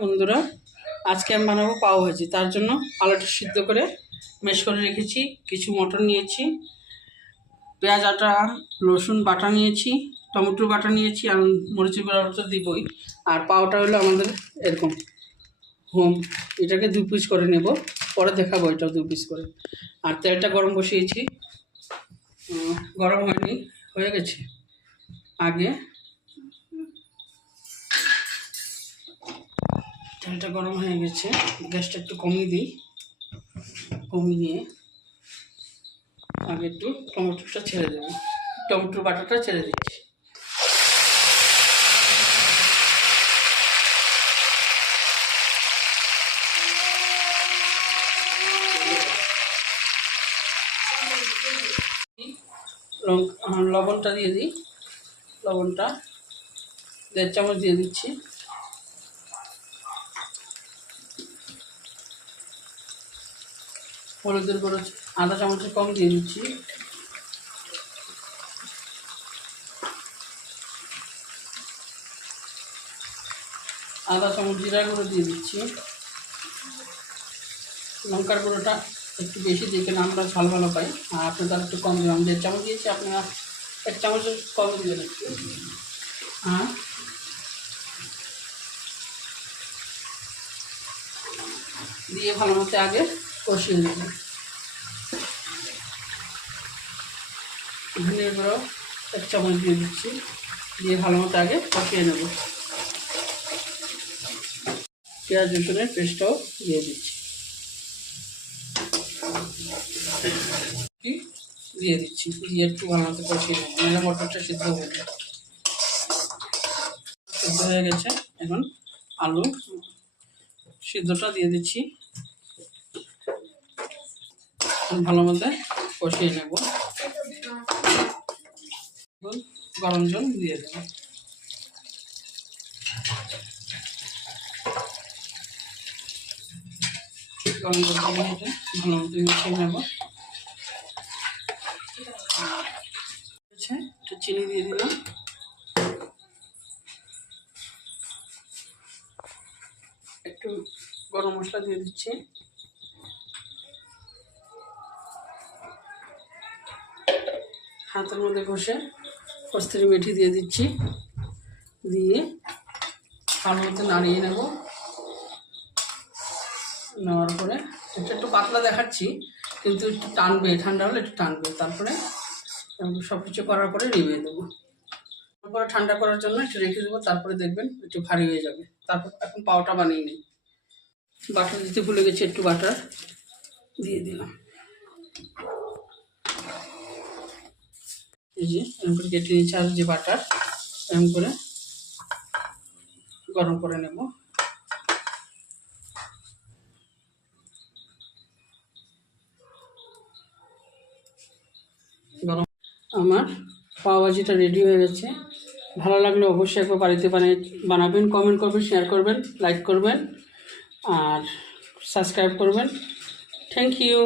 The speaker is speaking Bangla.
বন্ধুরা, আজকে আমি বানাবো পাও ভাজি। তার জন্য আলুটা সিদ্ধ করে ম্যাশ করে রেখেছি, কিছু মটর নিয়েছি, পেঁয়াজ আটা, রসুন বাটা নিয়েছি, টমেটো বাটা নিয়েছি, আর মরিচের গুঁড়া তো দিবই। আর পাওটা হলো আমাদের এরকম এটাকে 2 পিস করে নেব, পরে দেখাবো এটাও 2 পিস করে। আর তেলটা গরম বসিয়েছি, গরম হয়নি, হয়ে গেছে আগে। তেলটা গরম হয়ে গেছে, গ্যাসটা একটু কমিয়ে দিই। কমিয়ে নিয়ে আগে একটু টমেটোটা ছেড়ে দেবো, টমেটোর বাটাটা ছেড়ে দিচ্ছি। লবণটা দিয়ে দিই, লবণটা 1.5 চামচ দিয়ে দিচ্ছি। হলুদের গুঁড়ো 1/2 চামচের কম দিয়ে দিচ্ছি। আধা চামচ জিরা গুঁড়ো দিয়ে দিচ্ছি। লঙ্কার গুঁড়োটা একটু বেশি দিয়ে, কেন আমরা ঝাল ভালো পাই, আর আপনাদের একটু কম দিলাম। 1.5 চামচ দিয়েছি, আপনারা 1 চামচের কম দিবেন একটু। আর দিয়ে ভালো মতো আগে কষিয়ে নেব। ধনিয়ার গুঁড়ো 1 চামচ দিয়ে দিচ্ছি, দিয়ে ভালো মতো আগে কষিয়ে নেব। পেঁয়াজ রসুনের পেস্টটাও দিয়ে দিচ্ছি, দিয়ে দিচ্ছি, দিয়ে একটু ভালো মতো কষিয়ে নেব, নাহলে মটরটা সিদ্ধ হয়ে যাবে। সিদ্ধ হয়ে গেছে, এখন আলু সিদ্ধটা দিয়ে দিচ্ছি, ভালো মতো কষিয়ে নেব। গরম জল দিয়ে দেবো। গরম জল দিয়ে ভালো মতো মিশিয়ে নেব। একটু চিনি দিয়ে দিলাম, একটু গরম মশলা দিয়ে দিচ্ছি, হাতের মধ্যে ঘষে কস্তুরি মেথি দিয়ে দিচ্ছি, দিয়ে ভালো মতো নাড়িয়ে নেব। নেওয়ার পরে এটা একটু পাতলা দেখাচ্ছি, কিন্তু একটু টানবে, ঠান্ডা হলে একটু টানবে। তারপরে সব কিছু করার পরে নিভিয়ে দেবো। তারপরে ঠান্ডা করার জন্য একটু রেখে দেবো, তারপরে দেখবেন একটু ভারী হয়ে যাবে। তারপর এখন পাওটা বানিয়ে নিই। বাটার দিতে ভুলে গেছি, একটু বাটার দিয়ে দিলাম। এই যে এরকম করে কেটে নিয়েছি, আর যে বাটার এরকম করে গরম করে নেব। গরম আমার পাও ভাজিটা রেডি হয়ে গেছে। ভালো লাগলে অবশ্যই একবার বাড়িতে বানাবেন, কমেন্ট করবেন, শেয়ার করবেন, লাইক করবেন, আর সাবস্ক্রাইব করবেন। Thank you.